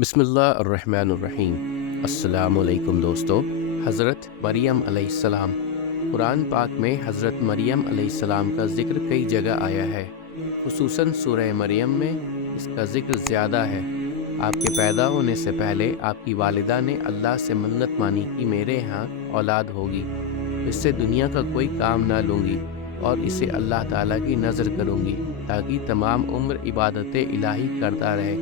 بسم اللہ الرحمن الرحیم۔ السلام علیکم دوستو۔ حضرت مریم علیہ السلام۔ قرآن پاک میں حضرت مریم علیہ السلام کا ذکر کئی جگہ آیا ہے، خصوصاً سورہ مریم میں اس کا ذکر زیادہ ہے۔ آپ کے پیدا ہونے سے پہلے آپ کی والدہ نے اللہ سے منت مانی کہ میرے ہاں اولاد ہوگی، اس سے دنیا کا کوئی کام نہ لوں گی اور اسے اللہ تعالیٰ کی نذر کروں گی تاکہ تمام عمر عبادت الہی کرتا رہے۔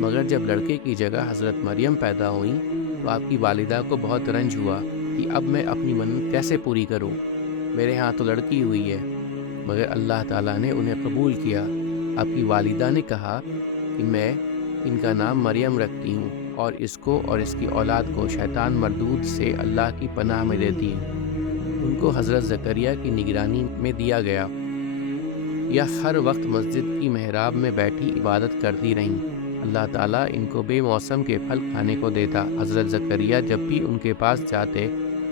مگر جب لڑکے کی جگہ حضرت مریم پیدا ہوئیں تو آپ کی والدہ کو بہت رنج ہوا کہ اب میں اپنی منت کیسے پوری کروں، میرے ہاں تو لڑکی ہوئی ہے۔ مگر اللہ تعالیٰ نے انہیں قبول کیا۔ آپ کی والدہ نے کہا کہ میں ان کا نام مریم رکھتی ہوں اور اس کو اور اس کی اولاد کو شیطان مردود سے اللہ کی پناہ میں دیتی ہوں۔ ان کو حضرت زکریا کی نگرانی میں دیا گیا یا ہر وقت مسجد کی محراب میں بیٹھی عبادت کرتی رہیں۔ اللہ تعالیٰ ان کو بے موسم کے پھل کھانے کو دیتا۔ حضرت زکریا جب بھی ان کے پاس جاتے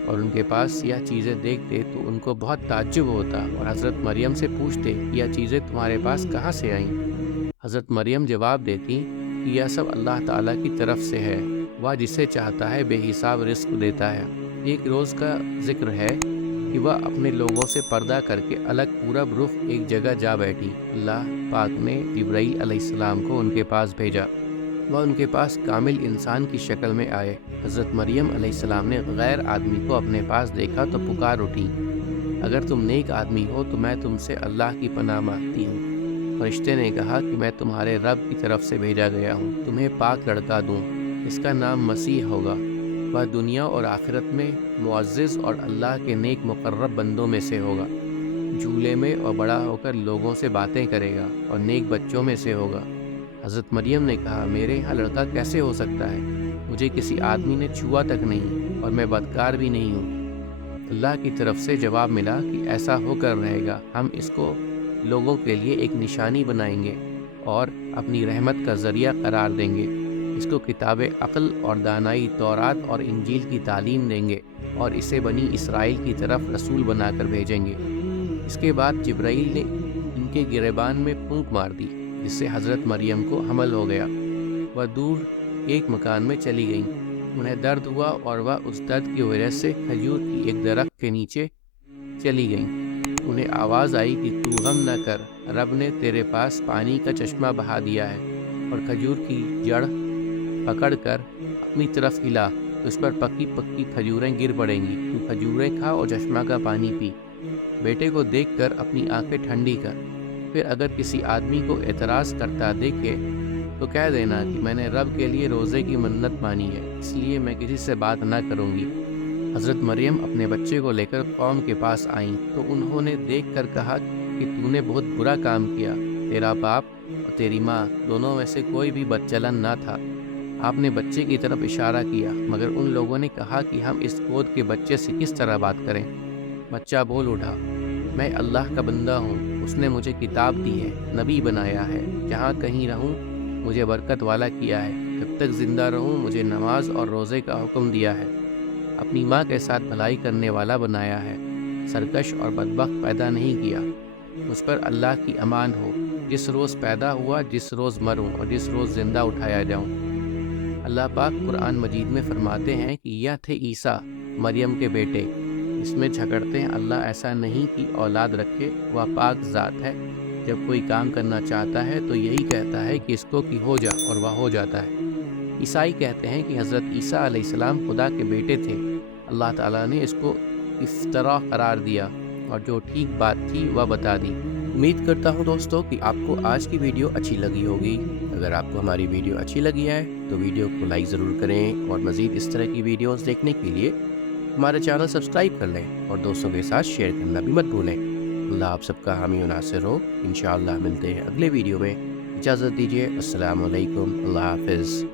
اور ان کے پاس یہ چیزیں دیکھتے تو ان کو بہت تعجب ہوتا اور حضرت مریم سے پوچھتے کہ یہ چیزیں تمہارے پاس کہاں سے آئیں؟ حضرت مریم جواب دیتی کہ یہ سب اللہ تعالیٰ کی طرف سے ہے، وہ جسے چاہتا ہے بے حساب رزق دیتا ہے۔ ایک روز کا ذکر ہے کہ وہ اپنے لوگوں سے پردہ کر کے الگ پورب رخ ایک جگہ جا بیٹھی۔ اللہ پاک نے جبرائیل علیہ السلام کو ان کے پاس بھیجا۔ وہ ان کے پاس کامل انسان کی شکل میں آئے۔ حضرت مریم علیہ السلام نے غیر آدمی کو اپنے پاس دیکھا تو پکار اٹھی، اگر تم نیک آدمی ہو تو میں تم سے اللہ کی پناہ مانگتی ہوں۔ فرشتے نے کہا کہ میں تمہارے رب کی طرف سے بھیجا گیا ہوں، تمہیں پاک لڑکا دوں، اس کا نام مسیح ہوگا۔ وہ دنیا اور آخرت میں معزز اور اللہ کے نیک مقرب بندوں میں سے ہوگا۔ جھولے میں اور بڑا ہو کر لوگوں سے باتیں کرے گا اور نیک بچوں میں سے ہوگا۔ حضرت مریم نے کہا، میرے یہاں لڑکا کیسے ہو سکتا ہے؟ مجھے کسی آدمی نے چھوا تک نہیں اور میں بدکار بھی نہیں ہوں۔ اللہ کی طرف سے جواب ملا کہ ایسا ہو کر رہے گا، ہم اس کو لوگوں کے لیے ایک نشانی بنائیں گے اور اپنی رحمت کا ذریعہ قرار دیں گے۔ اس کو کتاب عقل اور دانائی تورات اور انجیل کی تعلیم دیں گے اور اسے بنی اسرائیل کی طرف رسول بنا کر بھیجیں گے۔ اس کے بعد جبرائیل نے ان کے گریبان میں پھونک مار دی، جس سے حضرت مریم کو حمل ہو گیا۔ وہ دور ایک مکان میں چلی گئیں۔ انہیں درد ہوا اور وہ اس درد کی وجہ سے کھجور کی ایک درخت کے نیچے چلی گئیں۔ انہیں آواز آئی کہ تو غم نہ کر، رب نے تیرے پاس پانی کا چشمہ بہا دیا ہے اور کھجور کی جڑ پکڑ کر اپنی طرف ہلا تو اس پر پکی پکی کھجوریں گر پڑیں گی، تو کھجوریں کھا اور چشمہ کا پانی پی۔ بیٹے کو دیکھ کر اپنی آنکھیں ٹھنڈی کر، پھر اگر کسی آدمی کو اعتراض کرتا دیکھے تو کہہ دینا کہ میں نے رب کے لیے روزے کی منت مانی ہے، اس لیے میں کسی سے بات نہ کروں گی۔ حضرت مریم اپنے بچے کو لے کر قوم کے پاس آئیں تو انہوں نے دیکھ کر کہا کہ تو نے بہت برا کام کیا، تیرا باپ اور تیری ماں دونوں میں سے کوئی بھی بدچلن نہ تھا۔ آپ نے بچے کی طرف اشارہ کیا، مگر ان لوگوں نے کہا کہ ہم اس گود کے بچے سے کس طرح بات کریں؟ بچہ بول اٹھا، میں اللہ کا بندہ ہوں، اس نے مجھے کتاب دی ہے، نبی بنایا ہے، جہاں کہیں رہوں مجھے برکت والا کیا ہے، جب تک زندہ رہوں مجھے نماز اور روزے کا حکم دیا ہے، اپنی ماں کے ساتھ بھلائی کرنے والا بنایا ہے، سرکش اور بدبخت پیدا نہیں کیا۔ مجھ پر اللہ کی امان ہو، جس روز پیدا ہوا، جس روز مروں اور جس روز زندہ اٹھایا جاؤں۔ اللہ پاک قرآن مجید میں فرماتے ہیں کہ یہ تھے عیسیٰ مریم کے بیٹے۔ اس میں جھگڑتے ہیں اللہ ایسا نہیں کہ اولاد رکھے، وہ پاک ذات ہے، جب کوئی کام کرنا چاہتا ہے تو یہی کہتا ہے کہ اس کو کہ ہو جا اور وہ ہو جاتا ہے۔ عیسائی کہتے ہیں کہ حضرت عیسیٰ علیہ السلام خدا کے بیٹے تھے، اللہ تعالیٰ نے اس کو افتراء قرار دیا اور جو ٹھیک بات تھی وہ بتا دی۔ امید کرتا ہوں دوستو کہ آپ کو آج کی ویڈیو اچھی لگی ہوگی۔ اگر آپ کو ہماری ویڈیو اچھی لگی ہے تو ویڈیو کو لائک ضرور کریں اور مزید اس طرح کی ویڈیوز دیکھنے کے لیے ہمارا چینل سبسکرائب کر لیں اور دوستوں کے ساتھ شیئر کرنا بھی مت بھولیں۔ اللہ آپ سب کا حامی و ناصر ہو۔ انشاءاللہ ملتے ہیں اگلے ویڈیو میں، اجازت دیجیے، السلام علیکم، اللہ حافظ۔